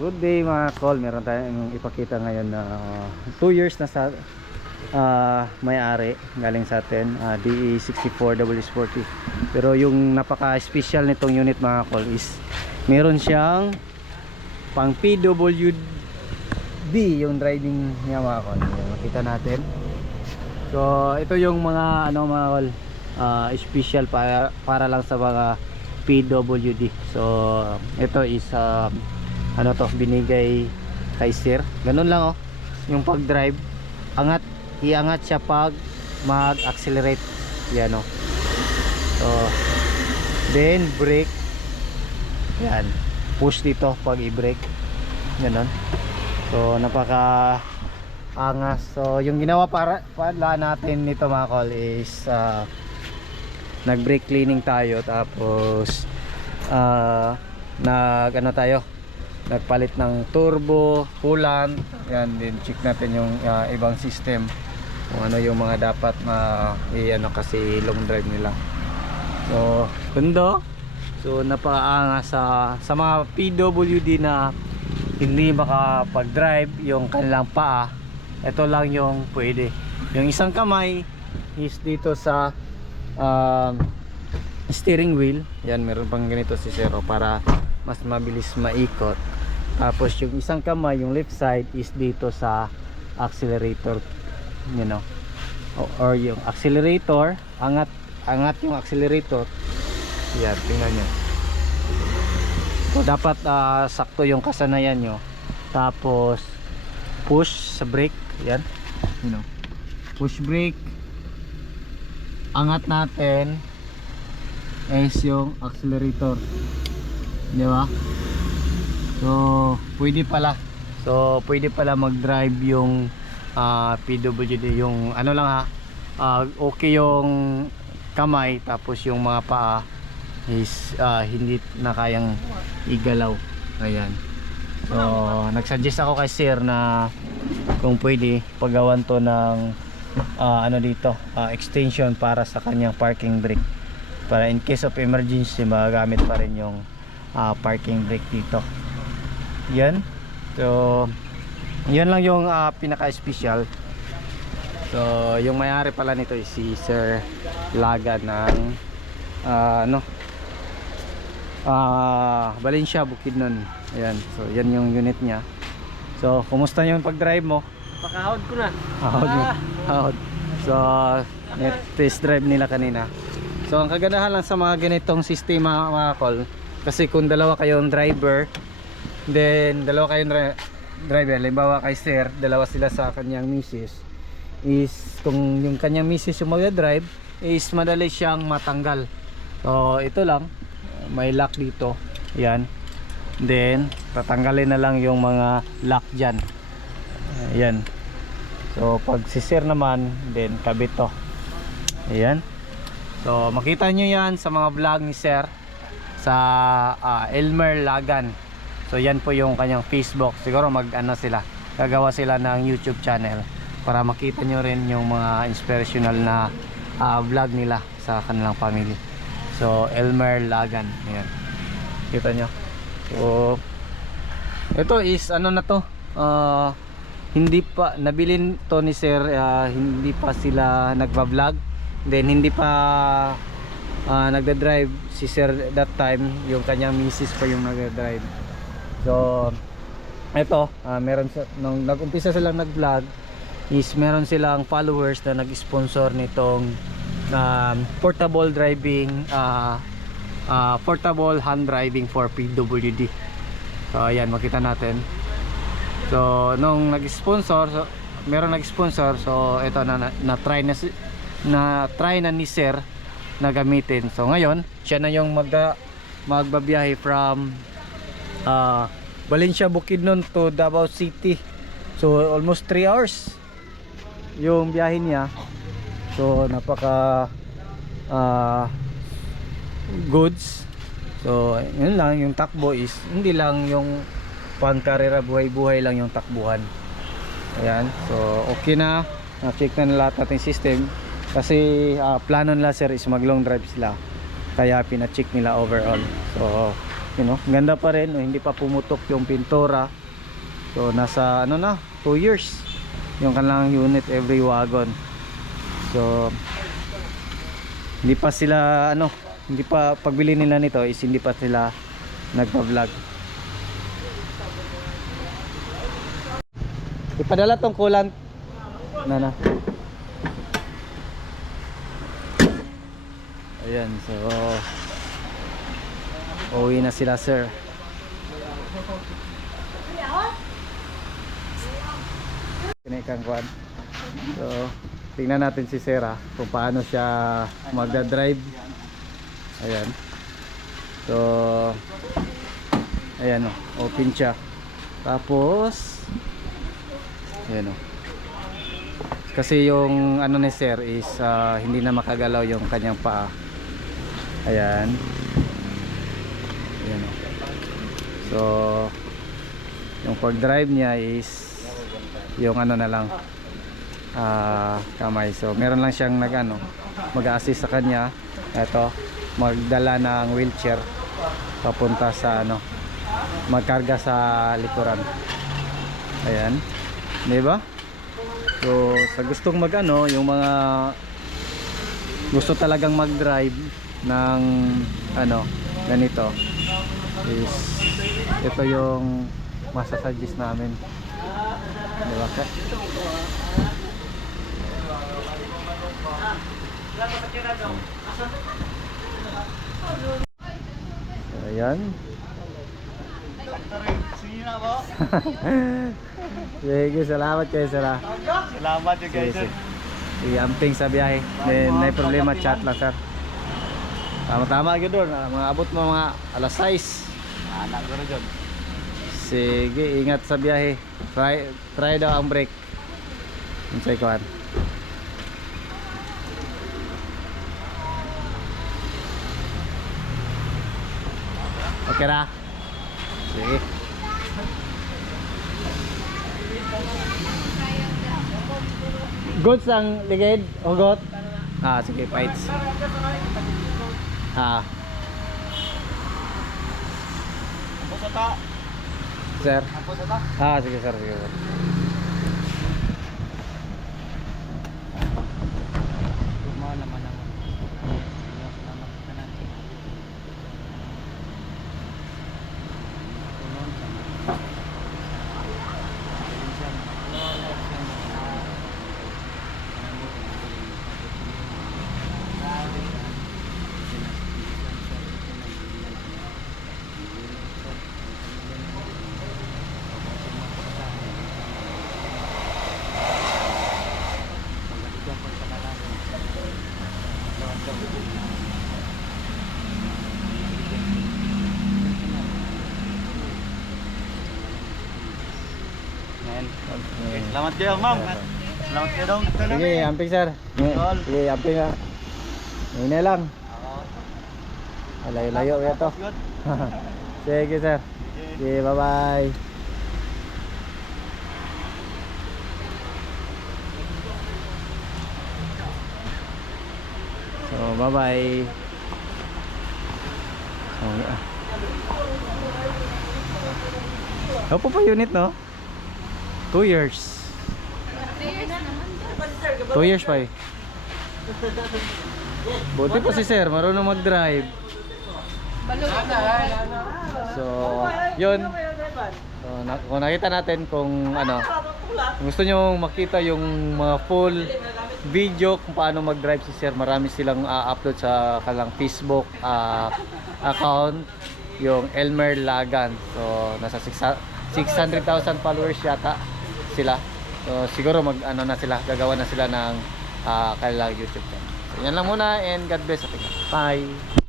Good day mga call. Meron tayong ipakita ngayon na 2 years na sa may-ari galing sa atin, DE64W40. Pero yung napaka-special nitong unit mga call is meron siyang pang PWD yung driving niya mga call. Makita natin. So ito yung mga mga call, special para lang sa mga PWD. So ito is binigay kay sir. Ganun lang yung pag-drive, iangat siya pag mag-accelerate. Yan So then brake. Yan. Push dito pag i-brake. Ganun. So napaka angas. So yung ginawa para natin nito mga call is nag-brake cleaning tayo, tapos nagpalit ng turbo, coolant. Yan din, check natin yung ibang system kung ano yung mga dapat kasi long drive nila. So kundo, so napakaangas sa mga PWD na hindi makapag-drive yung kanilang paa. Ito lang yung pwede. Yung isang kamay is dito sa steering wheel. Yan, meron pang ganito si Zero para mas mabilis maikot. Tapos yung isang kamay, yung left side, is dito sa accelerator, or yung accelerator, angat yung accelerator. Yan, tingnan nyo. So dapat sakto yung kasanayan nyo. Tapos push sa brake. Yan, push brake, angat natin is yung accelerator, di ba? So pwede pala mag-drive yung PWD. Yung okay yung kamay, tapos yung mga paa is hindi na kayang igalaw. Ayan. So nagsuggest ako kay sir na kung pwede pagawan to ng extension para sa kanyang parking brake, para in case of emergency magagamit pa rin yung parking brake dito. Yan. So yan lang yung pinaka-special. So yung may-ari pala nito is si Sir Laga ng Valencia, Bukidnon. Ayan. So yan yung unit niya. So kumusta yung pag-drive mo? Pakahod ko na. Ahod. So test drive nila kanina. So ang kagandahan lang sa mga ganitong sistema mga call, kasi kung dalawa kayong driver, then dalawa kayong driver, halimbawa kay sir, dalawa sila sa kanyang misis, is kung yung kanyang misis yung magdadrive, is madali siyang matanggal. So ito lang, may lock dito. Yan. Then tatanggalin na lang yung mga lock dyan. Ayan. So pag si sir naman, then kabit to. Ayan. So makita nyo yan sa mga vlog ni sir sa Elmer Lagan. So yan po yung kanyang Facebook. Siguro gagawa sila ng YouTube channel para makita nyo rin yung mga inspirational na vlog nila sa kanilang family. So Elmer Lagan. Ayan. Kita nyo. So ito is hindi pa nabilin to ni sir, hindi pa sila nagba-vlog, then hindi pa nagda-drive si sir that time, yung kanyang misis pa yung nagda-drive. So ito, nung nag-umpisa silang nag-vlog, is meron silang followers na nag-sponsor nitong portable hand driving for PWD. So ayan, makita natin. So nung nag-sponsor, meron nag-sponsor, so ito na-try na ni sir na gamitin. So ngayon, siya na yung magbabiyahe from Valencia, Bukidnon to Davao City. So almost 3 hours yung biyahe niya. So napaka goods. So yun lang, yung takbo is hindi lang yung pang-karera, buhay-buhay lang yung takbuhan. Ayan. So okay na, na-check na lahat natin system, kasi plano nila sir is mag long drive sila, kaya pina-check nila overall. So you know, ganda pa rin, hindi pa pumutok yung pintura. So nasa ano na 2 years yung kanilang unit every wagon. So hindi pa sila ano, hindi pa pagbili nila nito is hindi pa sila nagpa-vlog. Ipadala tong coolant na. Ayan, so uwi na sila, sir. Kinikang kwan. So tingnan natin si Sarah kung paano siya magda-drive. Ayan. So ayan, open siya. Tapos ayan, kasi yung ano ni sir is hindi na makagalaw yung kanyang paa. Ayan. Ayan. So yung pag drive niya is yung ano na lang, kamay. So meron lang siyang mag-assist sa kanya. Ito, magdala ng wheelchair papunta sa magkarga sa likuran. Ayan, di ba? So sa gustong yung mga gusto talagang mag-drive ng ganito is ito yung masasuggest namin, di ba? So, ayan. Sige, salamat kayo, sir. Salamat yung guys. I-amping sa biyahe. Then may problema, chat lang, sir. Tama-tama agad doon. Mga abot mo mga alas 6. Anak ko rin dyan. Sige, ingat sa biyahe. Try daw ang brake. Unsay kuan. Okay ra. Sige. Goods ang ligid, ugot. Sige, fights. Ako sa ta. Sir. Ako sa ta. Sige, sir, sige, sir. Selamat kayo, ma'am. Selamat kayo dong. Sige, amping, sir. Sige, amping ha. Ngayon na lang. Layo-layo ito. Sige, sir. Sige, bye-bye. So, bye-bye. Opo pa unit, no? 2 years. 2 years pa eh. Buti pa si sir, marunong mag-drive. So, yun. So, kung nakita natin kung kung gusto nyo makita yung mga full video kung paano mag-drive si sir, marami silang upload sa kanilang Facebook account, yung Elmer Lagan. So, nasa 600,000 followers yata sila. So siguro gagawa na sila ng kanilang YouTube channel. So yan lang muna and God bless. Bye.